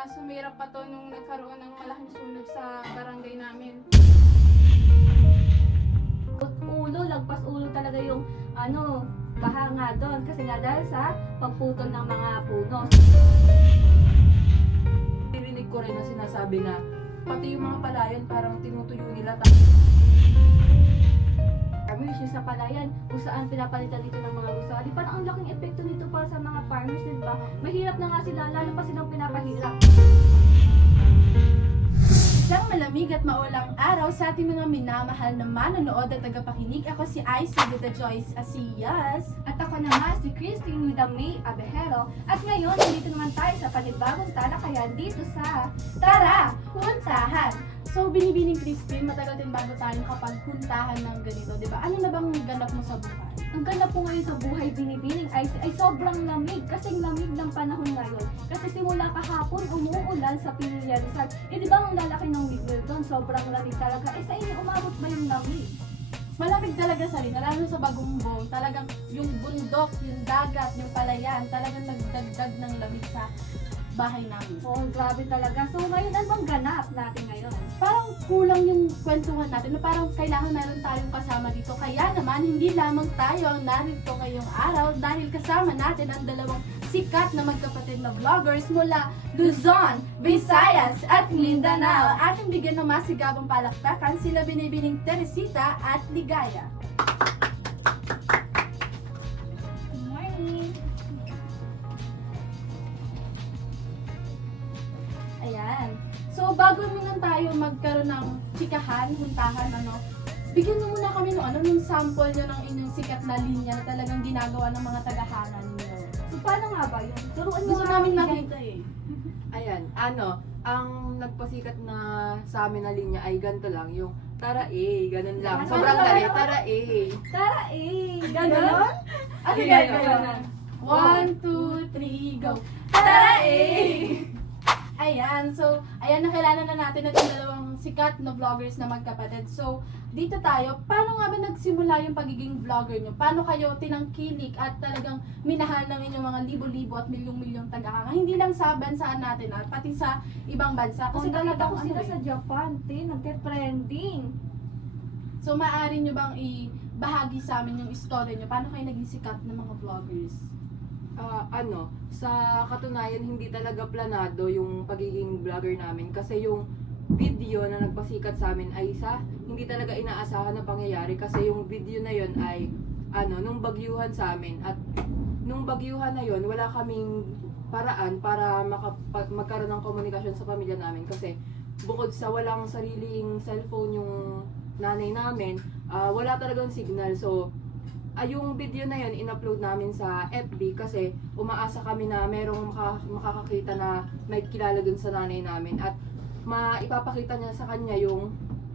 mas sumirap pa to nung nagkaroon ng malaking sunog sa barangay namin. Lagpas ulo talaga yung baha nga doon kasi nga dahil sa pagputol ng mga puno. Narinig ko rin na sinasabi na pati yung mga palayan parang tinutuyo nila. Farmers yung sa palayan kung saan pinapalitan dito ng mga gusali. Parang ang laking epekto nito para sa mga farmers, di ba? Mahirap na nga sila, lalo pa silang pinapahirap. Isang malamig at maulang araw sa ating mga minamahal na manonood at tagapakinig. Ako si Ice with the Joyce Asiyas. At ako naman si Christine with the May Abejero. At ngayon, nandito naman tayo sa panibagong talakayan dito sa Tara, huntahan! So, binibining Christine, matagal din bago tayo huntahan ng ganito, di ba? Ano na bang ganap mo sa buhay? ang ganap po ngayon sa buhay binibining ay sobrang lamig. Kasing lamig ng panahon ngayon. Kasi simula kahapon, umuulan sa Pililla Rizal. Di ba ang lalaki ng bigil doon? Sobrang lamig talaga. Sa inyo, umabot ba yung lamig? Malamig talaga sa rin, lalo sa Bagong Bong, talagang yung bundok, yung dagat, yung palayan, talagang nagdagdag ng lamig sa bahay namin. Oh, grabe talaga. So ngayon, ano bang ganap natin ngayon? Parang kulang yung kwentuhan natin, na parang kailangan meron tayong kasama dito. Kaya naman, hindi lamang tayo ang narito ngayong araw dahil kasama natin ang dalawang sikat na magkapatid na vloggers mula Luzon, Visayas at Mindanao. Ating bigyan ng masigabong palakpakan sila binibining Teresita at Ligaya. Good morning! Ayan. So, bago muna tayo magkaroon ng chikahan, huntahan, bigyan mo muna kami nung sample nyo ng inyong sikat na linya na talagang ginagawa ng mga tagahanga ninyo. So paano nga ba yun? Turuan mo Gusto nga namin kami, makita eh. Ayan, ang nagpasikat na sa amin na linya ay ganito lang, yung tara ganun lang. Sobrang dali, tara Tara Ganon? Ano Sige, gano'n? 1, 2, 3, go! Tara Ayan, so, ayan, nakilala na natin itong dalawang sikat na vloggers na magkapatid. So, dito tayo, paano nga ba nagsimula yung pagiging vlogger nyo? Paano kayo tinangkilik at talagang minahal ng inyong mga libo-libo at milyong-milyong tagahanga? Hindi lang sa bansaan natin, pati sa ibang bansa. Kasi nakita ko sila eh. sa Japan, nagte-trending. So, maaari nyo bang ibahagi sa amin yung story nyo? Paano kayo naging sikat ng mga vloggers? Sa katunayan, hindi talaga planado yung pagiging vlogger namin kasi yung video na nagpasikat sa amin ay hindi talaga inaasahan na pangyayari kasi yung video na yon ay nung bagyuhan sa amin at nung bagyuhan na yon wala kaming paraan para magkaroon ng komunikasyon sa pamilya namin kasi bukod sa walang sariling cellphone yung nanay namin, wala talagang signal. So yung video na yun, in-upload namin sa FB kasi umaasa kami na merong makakakita na may kilala dun sa nanay namin at maipapakita niya sa kanya yung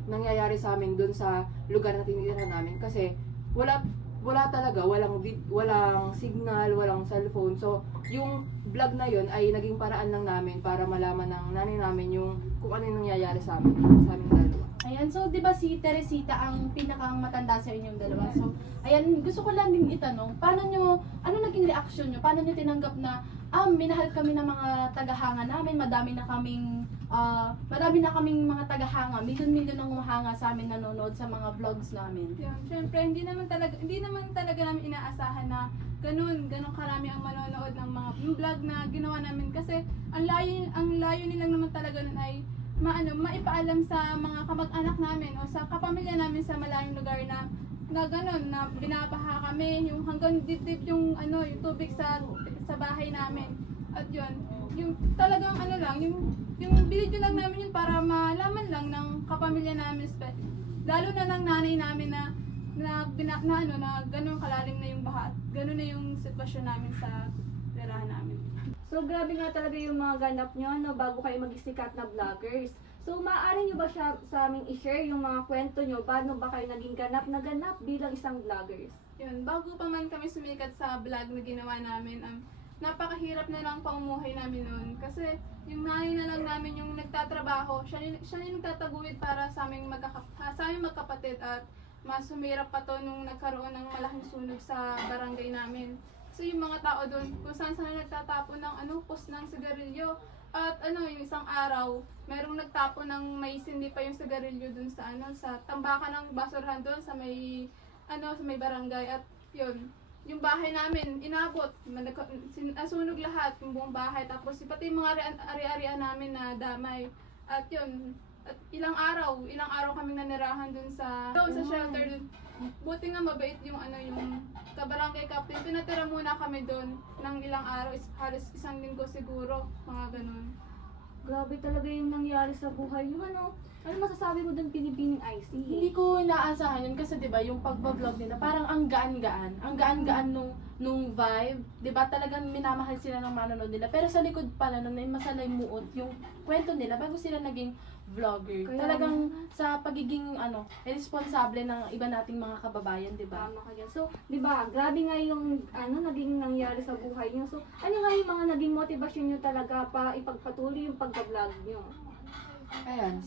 nangyayari sa amin dun sa lugar na tinitira namin kasi wala talaga, walang signal, walang cellphone. So, yung vlog na yun ay naging paraan lang namin para malaman ng nanay namin yung kung ano yung nangyayari sa aming dalawa. Ayan, so 'di ba si Teresita ang pinakang matanda sa inyong dalawa? So, ayan, gusto ko lang din itanong, ano naging reaction nyo? Paano nyo tinanggap na minahal kami ng mga tagahanga namin, madami na kaming mga tagahanga, milyon-milyon ang humahanga sa amin, nanonood sa mga vlogs namin. Yun, syempre, hindi naman talaga namin inaasahan na ganun karami ang manonood ng mga vlog na ginawa namin kasi ang layo nilang naman talaga nun ay maipaalam sa mga kamag-anak namin o sa kapamilya namin sa malayong lugar na ganun, na binabaha kami, yung hanggang dip-dip yung tubig sa bahay namin. At yun, yung talagang yung video lang namin yun para malaman lang ng kapamilya namin, lalo na ng nanay namin na ganun kalalim na yung baha at ganun na yung sitwasyon namin sa tirahan namin. So grabe nga talaga yung mga ganap nyo bago kayo mag-sikat na vloggers. So maaari nyo ba sa aming i-share yung mga kwento nyo? Paano ba kayo naging ganap na ganap bilang isang vloggers? Yun, bago pa man kami sumikat sa vlog na ginawa namin, napakahirap na lang pamumuhay namin noon. Kasi yung nanay na lang namin yung nagtatrabaho, siya yung nagtataguyod para sa aming magkapatid at mas sumirap pa to nung nagkaroon ng malaking sunog sa barangay namin. So yung mga tao doon, kung saan nagtatapon ng post ng sigarilyo At yung isang araw, merong nagtapo ng may sindi pa yung sigarilyo dun sa sa tambakan ng basurahan dun sa may sa may barangay. At yun, yung bahay namin inabot, sunog lahat yung buong bahay, tapos pati yung mga ari-arian namin na damay. At yun, at ilang araw kaming nanirahan dun sa shelter dun. Buti nga mabait yung yung kabarangay captain. Pinatira muna kami dun ng ilang araw, halos isang linggo siguro, mga ganun. Grabe talaga yung nangyari sa buhay. Yung ano masasabi mo doon, Pinipining IC? Hindi ko inaasahan yun kasi 'di ba yung pagba-vlog nila parang ang gaan-gaan. Ang gaan-gaan nung vibe, 'di ba? Talagang minamahal sila ng manonood nila. Pero sa likod pala nun ay masalimuot yung kwento nila bago sila naging vlogger. Kaya Talagang sa pagiging responsable ng iba nating mga kababayan, 'di ba? Tama ka dyan. So, di ba, grabe nga yung naging nangyari sa buhay niyo. So, ano nga yung mga naging motivasyon niyo talaga pa ipagpatuloy yung pagbablog niyo? Ayan,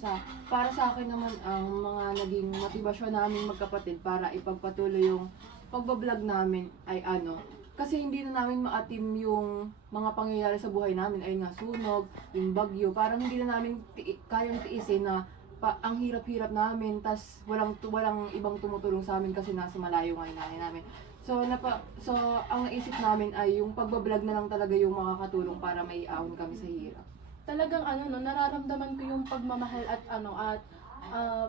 para sa akin naman ang mga naging motibasyon namin magkapatid para ipagpatuloy yung pagbablog namin ay kasi hindi na namin maatim yung mga pangyayari sa buhay namin, ay nga sunog, yung bagyo, parang hindi na namin kayang tiisin na ang hirap-hirap namin, tas walang ibang tumutulong sa amin kasi nasa malayo nga yung nanay namin. So ang naisip namin ay yung pagbablog na lang talaga yung makakatulong para may ahon kami sa hirap. Talagang nararamdaman ko yung pagmamahal at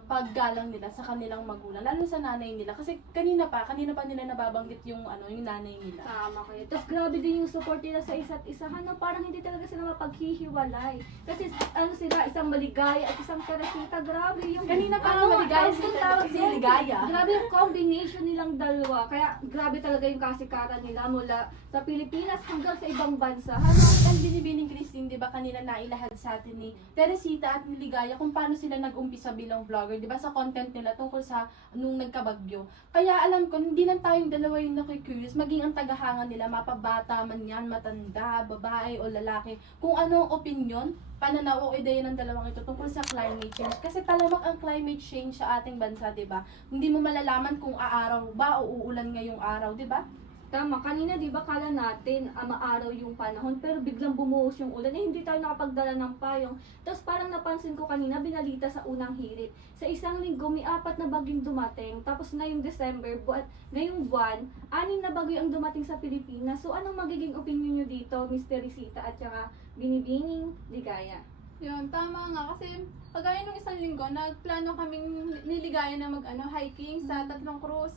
paggalang nila sa kanilang magulang, lalo sa nanay nila. Kasi kanina pa nila nababanggit yung yung nanay nila. Tama kayo. Tapos grabe din yung support nila sa isa't isa. Parang hindi talaga sila mapaghihiwalay. Kasi sila, isang Maligaya at isang Teresita. Grabe yung... Kanina pa Maligaya ang si tawag doon. Ligaya. Grabe yung combination nilang dalawa. Kaya grabe talaga yung kasikatan nila mula sa Pilipinas hanggang sa ibang bansa. Ang binibining Christine, di ba kanina nailahad sa atin ni Teresita at ni Ligaya kung paano sila nag-umpisa bilang vlogger, di ba, sa content nila tungkol sa nung nagkabagyo. Kaya alam ko, hindi lang tayong dalawa yung nakikurious, maging ang tagahanga nila, mapabata man yan, matanda, babae o lalaki, kung anong opinion, pananaw o ideya ng dalawang ito tungkol sa climate change. Kasi talamak ang climate change sa ating bansa, di ba? Hindi mo malalaman kung aaraw ba o uulan ngayong araw, di ba? Tama, kanina di ba kala natin maaraw yung panahon pero biglang bumuhos yung ulan hindi tayo nakapagdala ng payong. Tapos parang napansin ko kanina binalita sa unang hirit. Sa isang linggo may 4 na bagyong dumating tapos ngayong December, ngayong buwan, 6 na bagyo ang dumating sa Pilipinas. So anong magiging opinion nyo dito, Miss Teresita at saka Binibining Ligaya? Yun, tama nga. Kasi, kagaya nung isang linggo, nagplano kaming niligaya na hiking sa Tatlong Cruz.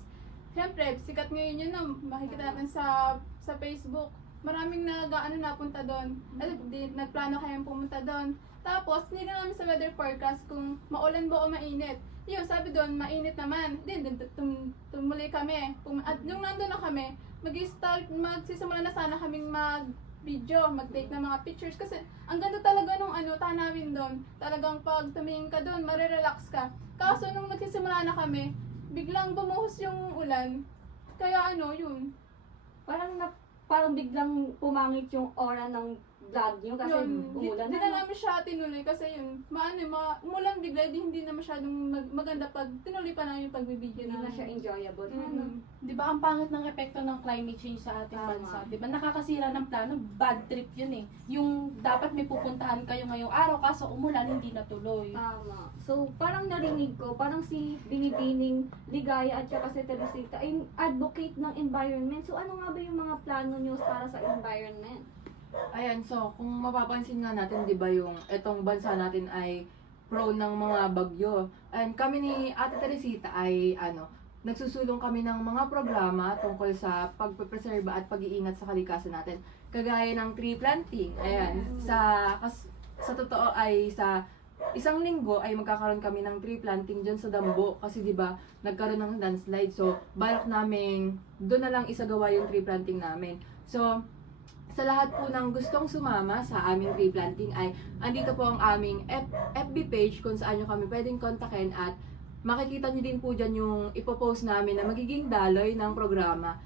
Siyempre, sikat ngayon yun na makikita natin sa Facebook. Maraming napunta doon. Nagplano kayong pumunta doon. Tapos, nila namin sa weather forecast kung maulan ba o mainit. Yun, sabi doon, mainit naman. Tumuloy kami. At nung nandun na kami, magsisimula na sana kaming video, mag-take ng mga pictures kasi ang ganda talaga nung tanawin doon. Talagang pag tumingin ka doon, marirelax ka. Kaso nung nagsisimula na kami, biglang bumuhos yung ulan. Kaya yun. Parang biglang pumangit yung aura ng vlog nyo kasi umulan Hindi na namin siya tinuloy kasi yun, umulan bigla, hindi na masyadong maganda pag tinuloy pa namin yung pagbibideo Hindi namin. na siya enjoyable. Di ba ang pangit ng epekto ng climate change sa ating Tama. bansa? Di ba nakakasira ng plano? Bad trip yun eh. Yung dapat may pupuntahan kayo ngayong araw kaso umulan, hindi natuloy. Tama. So, parang narinig ko, parang si Binibining Ligaya at saka si Teresita ay advocate ng environment. So, ano nga ba yung mga plano nyo para sa environment? Ayan, so kung mapapansin nga natin, di ba yung etong bansa natin ay prone ng mga bagyo. And kami ni Ate Teresita ay nagsusulong kami ng mga programa tungkol sa pagpepreserba at pag-iingat sa kalikasan natin. Kagaya ng tree planting. Ayan, sa totoo ay sa isang linggo ay magkakaroon kami ng tree planting dyan sa Dambo kasi di ba nagkaroon ng landslide. So, balak namin doon na lang isagawa yung tree planting namin. So, sa lahat po ng gustong sumama sa aming tree planting ay andito po ang aming FB page kung saan nyo kami pwedeng kontakin at makikita nyo din po dyan yung ipopost namin na magiging daloy ng programa.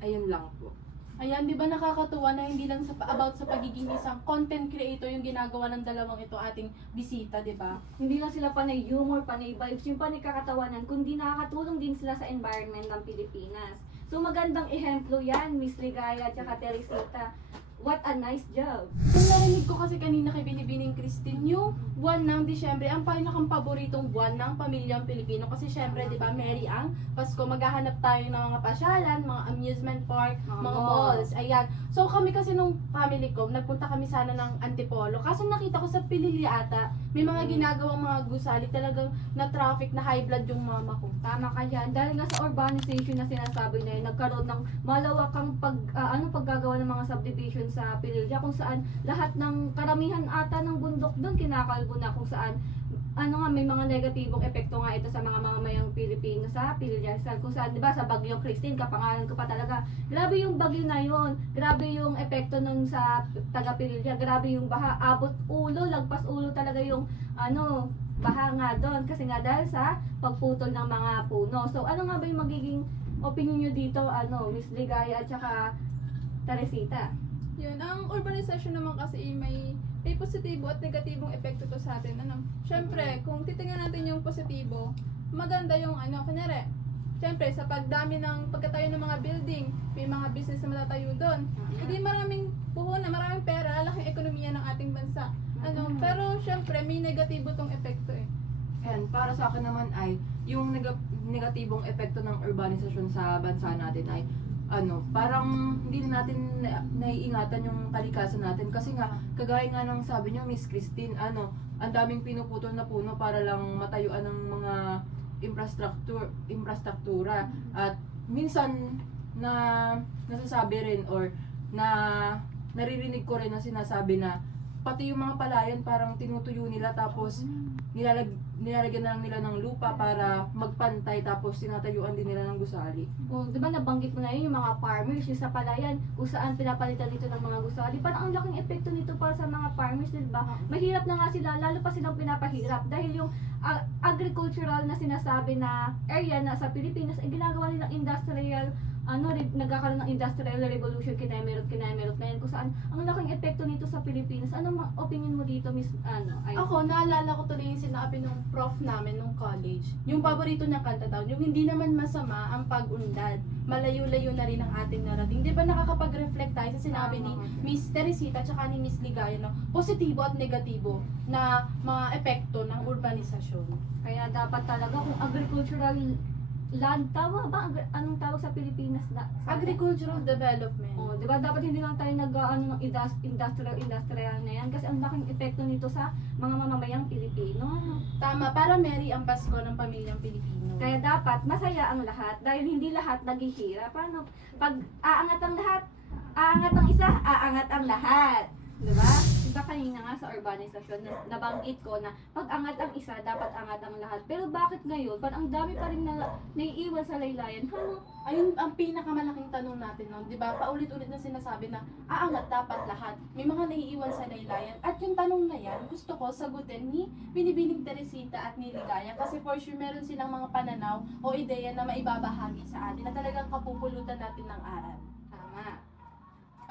Ayun lang po. Ayan, di ba nakakatuwa na hindi lang about sa pagiging isang content creator yung ginagawa ng dalawang ito ating bisita, di ba? Hindi lang sila panay humor, panay vibes, yung panay kakatawanan, kundi nakakatulong din sila sa environment ng Pilipinas. So magandang ehemplo yan, Miss Ligaya at saka Teresita. What a nice job. Kung narinig ko kasi kanina kay Binibining Christine, yung buwan ng Disyembre, ang pinakang paboritong buwan ng pamilyang Pilipino. Kasi syempre, di ba, Merry ang Pasko, maghahanap tayo ng mga pasyalan, mga amusement park, Mga mga mall. malls. Ayan. So kami kasi nung family ko, nagpunta kami sana ng Antipolo. Kaso nakita ko sa Pililya ata, may mga ginagawang mga gusali, talagang na traffic, na high blood yung mama ko. Tama ka yan. Dahil nga sa urbanization na sinasabi na yun, nagkaroon ng malawakang paggagawa ng mga subdivision sa Pililya, kung saan lahat ng karamihan ata ng bundok doon kinakalbo na, kung saan may mga negatibong epekto nga ito sa mga mamamayang Pilipino sa Pililya Rizal, kung saan, di ba, sa Bagyong Christine, kapangalan ko pa talaga, grabe yung bagyo na yon, grabe yung epekto nun sa taga Pililya, grabe yung baha, abot ulo, lagpas ulo talaga yung baha nga doon, kasi nga dahil sa pagputol ng mga puno. So ano nga ba yung magiging opinion nyo dito, Miss Ligaya at saka Teresita? Yun, ang urbanization naman kasi may positibo at negatibong epekto to sa atin. Syempre, kung titingnan natin yung positibo, maganda yung kunyari, syempre, sa pagkatayo ng mga building, may mga business na matatayo doon. Hindi maraming puhunan, maraming pera, laking ekonomiya ng ating bansa. Pero syempre, may negatibo tong epekto eh. And para sa akin naman ay yung negatibong epekto ng urbanisasyon sa bansa natin ay parang hindi na natin naiingatan yung kalikasan natin kasi nga kagaya nga ng sabi niyo Miss Christine, ang daming pinuputol na puno para lang matayuan ng mga infrastruktura at minsan na nasasabi rin or na naririnig ko rin na sinasabi na pati yung mga palayan parang tinutuyo nila tapos nilalagyan na lang nila ng lupa para magpantay tapos tinatayuan din nila ng gusali. O, di ba nabanggit mo na yun, yung mga farmers, yung sa palayan, kung saan pinapalitan dito ng mga gusali. Parang ang laking epekto nito para sa mga farmers, di ba? Mahirap na nga sila, lalo pa silang pinapahirap. Dahil yung agricultural na sinasabi na area na sa Pilipinas, ay ginagawa nilang industrial, nagkakaroon ng industrial revolution, kinamerot na yan, kung saan ang laking epekto nito sa Pilipinas. Anong opinion mo dito, Miss, ay? Ako, naalala ko tuloy yung sinabi ng prof namin nung college. Yung paborito niya kanta daw, yung hindi naman masama ang pag-unlad. Malayo-layo na rin ang ating narating. Di ba nakakapag-reflect tayo sa sinabi ni Miss Teresita at ni Miss Ligaya, positibo at negatibo na mga epekto ng urbanisasyon. Kaya dapat talaga kung agricultural land, tama ba? Anong tawag sa Pilipinas na? Agricultural development. Oh, di ba dapat hindi lang tayo ng industrial na yan kasi ang laking epekto nito sa mga mamamayang Pilipino. Tama, para merry ang Pasko ng pamilyang Pilipino. Kaya dapat masaya ang lahat dahil hindi lahat naghihirap. Pag aangat ang lahat, aangat ang isa, aangat ang lahat. Diba? Diba kanina nga sa urbanisasyon, nabanggit ko na pag angat ang isa, dapat angat ang lahat. Pero bakit ngayon, parang ang dami pa rin naiiwan sa laylayan? Ayun ang pinakamalaking tanong natin, no? 'Di ba? Paulit-ulit na sinasabi na aangat dapat lahat. May mga naiiwan sa laylayan. At yung tanong na yan, gusto ko sagutin ni Binibining Teresita at ni Ligaya kasi for sure meron silang mga pananaw o ideya na maibabahagi sa atin na talagang kapupulutan natin ng aral. Tama.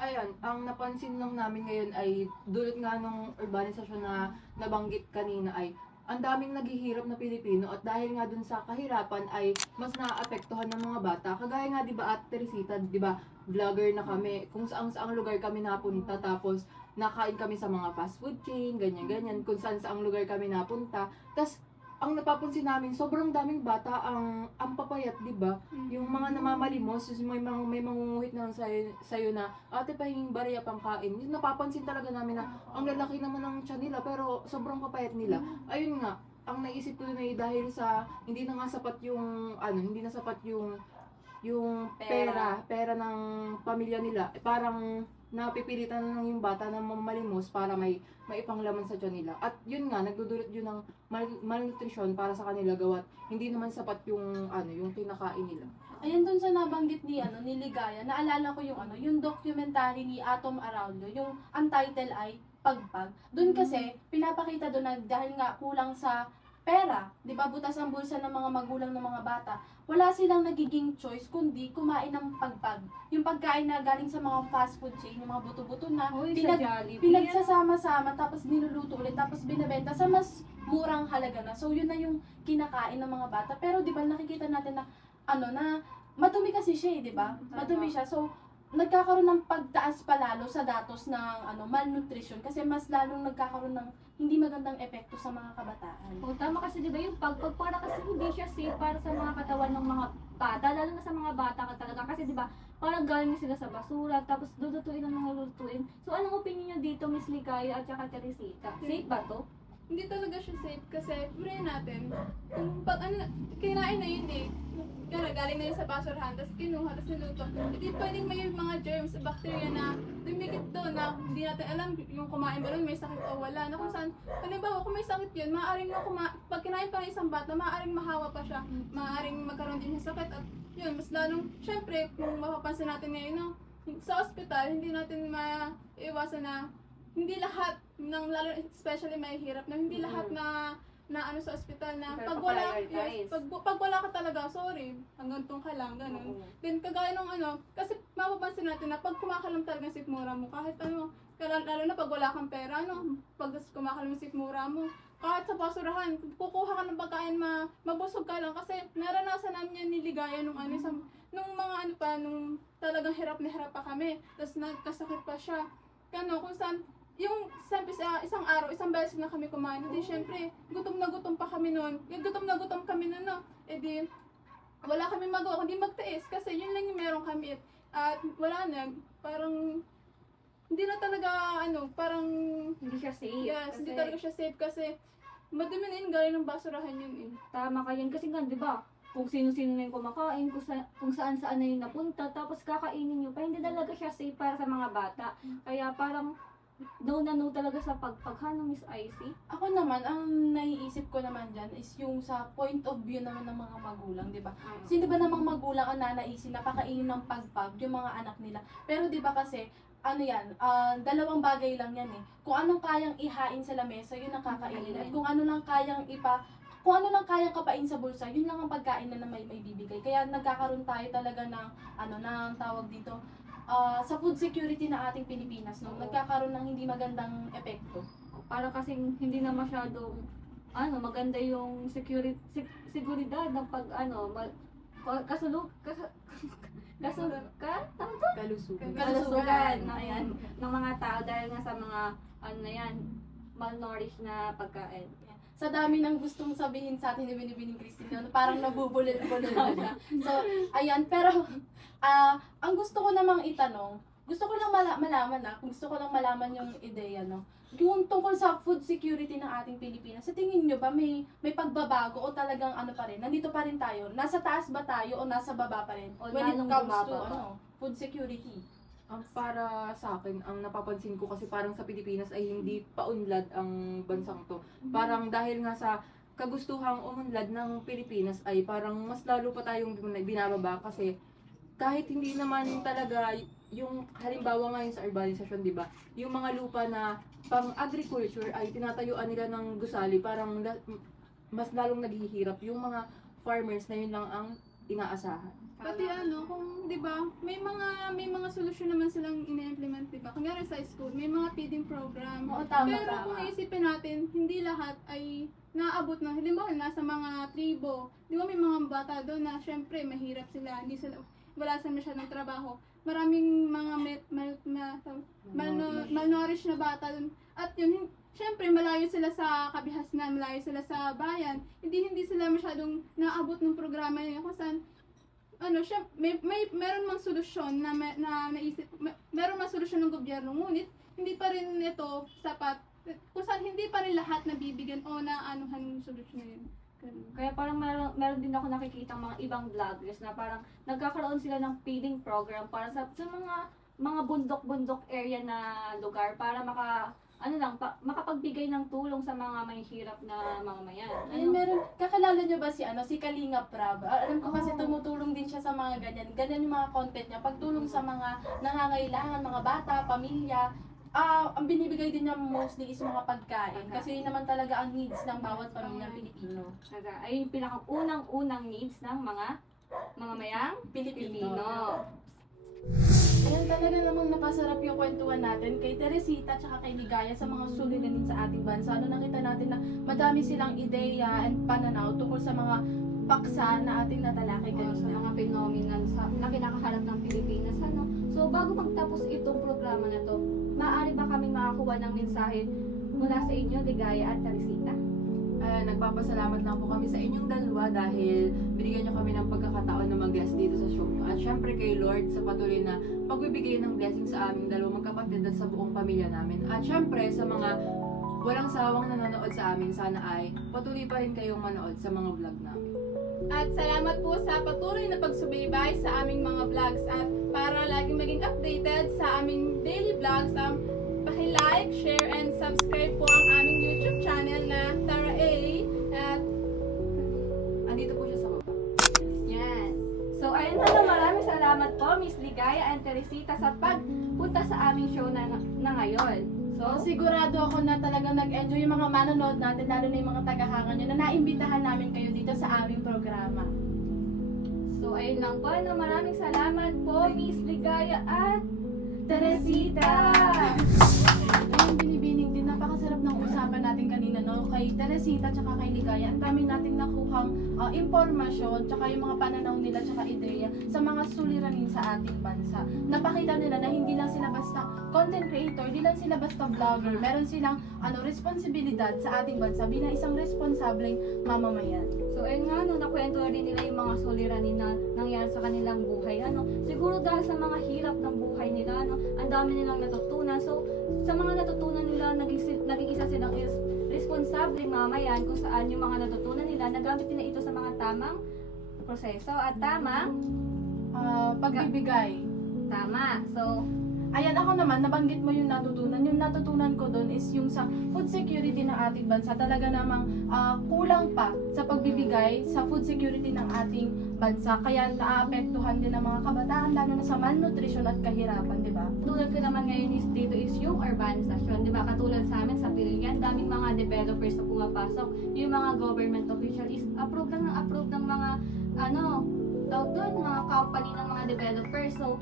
Ayan, ang napansin lang namin ngayon ay dulot nga ng urbanisasyon na nabanggit kanina ay ang daming naghihirap na Pilipino at dahil nga dun sa kahirapan ay mas naaapektuhan ng mga bata. Kagaya nga 'di ba at Teresita, 'di ba? Vlogger na kami, kung saang lugar kami napunta tapos nakain kami sa mga fast food chain, ganyan, kung saang lugar kami napunta. Tas ang napapansin namin, sobrang daming bata ang papayat, 'di ba? Yung mga namamalimos, may mangunguhit na lang sa'yo na, ate pahinging bariya pang kain. Yung napapansin talaga namin na ang lalaki naman ng tiyan nila pero sobrang papayat nila. Ayun nga, ang naisip ko na dahil sa hindi na nga sapat yung hindi na sapat yung pera ng pamilya nila. Parang napipilitan na lang yung bata na mamalimos para may ipanglaman sa tiyan nila. At yun nga, nagdudulot yun ng malnutrition para sa kanila gawat hindi naman sapat yung yung kinakain nila. Ayan dun sa nabanggit ni Ligaya, naalala ko yung documentary ni Atom Araulo, yung ang title ay Pagpag. Dun kasi pinapakita doon na dahil nga kulang sa pera, 'di ba, butas ang bulsa ng mga magulang ng mga bata. Wala silang nagiging choice kundi kumain ng pagpag. Yung pagkain na galing sa mga fast food chain, yung mga buto-buto na pinagsasama-sama tapos niluluto ulit tapos binebenta sa mas murang halaga na. So yun na yung kinakain ng mga bata. Pero 'di ba nakikita natin na na madumi kasi siya, 'di ba? Madumi siya. So nagkakaroon ng pagtaas palalo sa datos ng malnutrition kasi mas lalong nagkakaroon ng hindi magandang epekto sa mga kabataan. O tama kasi 'di ba yung pagpag para kasi hindi siya safe para sa mga katawan ng mga bata, lalo na sa mga bata ka talaga kasi 'di ba parang galing sila sa basura tapos dudutuin ng mga lutuin. So anong opinion niyo dito, Miss Ligaya at saka Teresita? Safe ba to? Hindi talaga siya safe kasi pray natin. Kung pag kinain na yun eh. Kaya galing na yun sa basurahan, tapos kinuha, tapos niluto. Hindi pwedeng may mga germs, bacteria na dumikit doon na hindi natin alam yung kumain ba rin may sakit o wala. Na kung saan, halimbawa kung may sakit yun, maaaring pag kinain pa ng isang bata, maaaring mahawa pa siya. Maaaring magkaroon din siya sakit at yun, mas lalong, syempre, kung mapapansin natin ngayon, no, sa ospital, hindi natin maiwasan na hindi lahat ng lalo especially may hirap na hindi lahat na sa ospital na Pero pag wala pa-prioritize. pag wala ka talaga sorry hanggang tong ka lang ganun. Then kagaya ng kasi mapapansin natin na pag kumakalam talaga ng sikmura mo kahit lalo na pag wala kang pera pag kumakalam ng sikmura mo kahit sa basurahan kukuha ka ng pagkain mabusog ka lang kasi naranasan namin yan ni Ligaya nung nung talagang hirap na hirap pa kami tapos nagkasakit pa siya kung saan yung isang araw, isang beses na kami kumain, hindi syempre, gutom na gutom pa kami noon. Yung gutom na gutom kami noon, di, wala kami magawa, kundi magtiis, kasi yun lang yung meron kami. At wala na, parang, hindi na talaga, parang, Hindi siya safe. yes, kasi, hindi talaga siya safe kasi, madumi na yun, galing ng basurahan yun eh. Tama ka yan kasi nga 'di ba? Kung sino-sino na yung kumakain, kung saan-saan na yung napunta, tapos kakainin nyo pa, hindi talaga siya safe para sa mga bata. Kaya parang, no na no talaga sa pagpaghano, Miss Icy. Ako naman, ang naiisip ko naman dyan is yung sa point of view naman ng mga magulang, di ba? Sino ba namang magulang ang nanaisin na pakainin ng pagpag yung mga anak nila? Pero di ba kasi, dalawang bagay lang yan eh. Kung anong kayang ihain sa lamesa, yun ang kakainin. At kung ano lang kayang kapain sa bulsa, yun lang ang pagkain na may bibigay. Kaya nagkakaroon tayo talaga ng, ng tawag dito, sa food security na ating Pilipinas, no? Nagkakaroon ng hindi magandang epekto. Para kasing hindi na masyadong maganda yung seguridad ng pag kalusugan Kalusugan. ng mga tao dahil nga sa mga malnourished na pagkain. Sa dami ng gustong sabihin sa atin ni Binibining Christine, parang nabubulol-bulol na siya. So, ayan, pero ang gusto ko namang itanong, gusto ko lang malaman yung ideya, no? Yung tungkol sa food security ng ating Pilipinas, sa tingin nyo ba may pagbabago o talagang pa rin? Nandito pa rin tayo? Nasa taas ba tayo o nasa baba pa rin? O When it lalong comes to bumaba? food security. Para sa akin, ang napapansin ko kasi parang sa Pilipinas ay hindi paunlad ang bansang to. Parang dahil nga sa kagustuhang umunlad ng Pilipinas ay parang mas lalo pa tayong binababa kasi kahit hindi naman talaga yung halimbawa ngayon sa urbanization, di ba? Yung mga lupa na pang agriculture ay tinatayuan nila ng gusali, parang mas lalong naghihirap yung mga farmers na yun lang ang inaasahan. Pati kung 'di ba, may mga solusyon naman silang ina-implement, 'di ba? Kunyari sa school, may mga feeding program. Oo, tama, Pero tama. kung iisipin natin, hindi lahat ay naaabot na. Halimbawa, nasa mga tribo, 'di ba may mga bata doon na syempre mahirap sila, wala sila masyadong trabaho. Maraming mga malnourished na bata doon. At yun, syempre malayo sila sa kabihasnan, malayo sila sa bayan. Hindi sila masyadong naaabot ng programa yun. Kung saan meron mang solusyon na naisip, meron mang solusyon ng gobyerno, ngunit hindi pa rin ito sapat, kung saan hindi pa rin lahat nabibigyan o naanuhan yung solusyon na yun. Ganun. Kaya parang meron din ako nakikita mga ibang vloggers na parang nagkakaroon sila ng feeding program para sa mga bundok-bundok area na lugar para makapagbigay ng tulong sa mga may hirap na mamamayan. Ay, meron, kakalala nyo ba si Kalinga Prab? Alam ko kasi tumutulong din siya sa mga ganyan. Ganyan yung mga content niya. Pagtulong sa mga nangangailangan, mga bata, pamilya. Ang binibigay din niya mostly is mga pagkain. Kasi yun naman talaga ang needs ng bawat pamilyang Pilipino. Ay yung pinakaunang needs ng mga mamamayang Pilipino. Ayan, talaga namang napasarap yung kwentuhan natin kay Teresita at kay Ligaya sa mga suliranin sa ating bansa. Nakita natin na madami silang ideya and pananaw tungkol sa mga paksa na ating natalakay Sa kanina. mga phenomenon na kinakaharap ng Pilipinas. Ano? So, bago magtapos itong programa na to, maaari ba kami makakuha ng mensahe mula sa inyo, Ligaya at Teresita? Nagpapasalamat lang po kami sa inyong dalawa dahil binigyan nyo kami ng pagkakataon na mag-guest dito sa show nyo. At syempre kay Lord sa patuloy na pagbibigay ng blessing sa aming dalawang magkapatid at sa buong pamilya namin. At syempre sa mga walang sawang nanonood sa amin, sana ay patuloy pa rin kayong manood sa mga vlog namin. At salamat po sa patuloy na pagsubaybay sa aming mga vlogs. At para laging maging updated sa aming daily vlogs, paki-like, share, and subscribe po ang aming YouTube channel na Tara A. At Andito po siya sa baba. Yan. So, ayun na, maraming salamat po, Miss Ligaya and Teresita, sa pagpunta sa aming show na ngayon. So, So, sigurado ako na talagang nag-enjoy yung mga manonood natin, lalo na yung mga tagahanga nyo, na naimbitahan namin kayo dito sa aming programa. so ayun lang po. Ano, maraming salamat po, Miss Ligaya at Teresita. Ayun, binibining din, napakasarap ng usapan natin kanina, no? Kay Teresita tsaka kay Ligaya, ang dami nating nakuhang impormasyon, tsaka yung mga pananaw nila tsaka ideya sa mga suliranin sa ating bansa. Napakita nila na hindi lang sila basta content creator, hindi lang sila basta vlogger, meron silang responsibilidad sa ating bansa bilang isang responsableng mamamayan. So, ayun nga, no, nakwento rin nila yung mga suliranin na nangyari sa kanilang buhay. Ano, siguro dahil sa mga hirap ng buhay nila, ano, ang dami nilang natutunan. So, sa mga natutunan nila, naging isa silang responsableng mamayan kung saan yung mga natutunan nila, nagamit nila ito sa mga tamang proseso at tamang Pagbibigay. tama. So, Ayan, ako naman, nabanggit mo yung natutunan. Yung natutunan ko doon is yung sa food security ng ating bansa. Talaga namang kulang pa sa pagbibigay sa food security ng ating bansa. Kaya naaapektuhan din ang mga kabataan, lalo na sa malnutrition at kahirapan, di ba? tulad ko naman ngayon is dito is yung urbanization, di ba? Katulad sa amin sa Pilipinas, daming mga developers na pumapasok. Yung mga government official is approve ng mga tawag doon, mga company ng mga developers. So,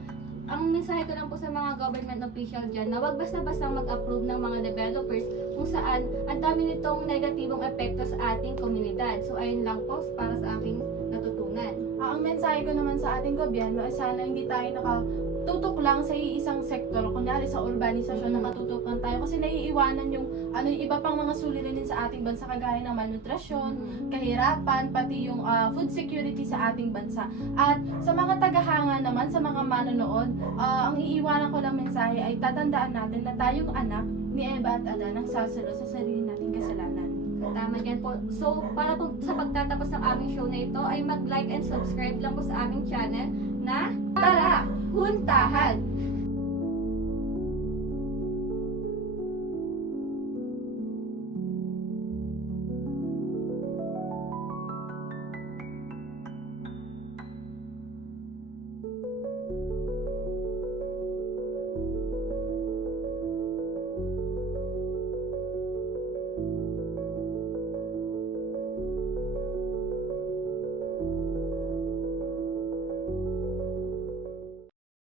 ang mensahe ko lang po sa mga government official dyan na wag basta-basta mag-approve ng mga developers kung saan ang dami nitong negatibong epekto sa ating komunidad. So, ayun lang po para sa aking natutunan. Ang mensahe ko naman sa ating gobyerno ay sana hindi tayo nakatutok lang sa isang sektor. Kunyari sa urbanisasyon, nakatutok lang tayo kasi naiiwanan yung yung iba pang mga suliranin sa ating bansa kagaya ng malnutrition, kahirapan, pati yung food security sa ating bansa. At sa mga tagahanga naman, sa mga manonood, ang iiwanan ko lang mensahe ay tatandaan natin na tayong anak ni Eva at Adan ang sasalo sa sarili nating kasalanan. Tama yan po. So, para po sa pagtatapos ng aming show na ito, ay mag-like and subscribe lang po sa aming channel na Tara, huntahan!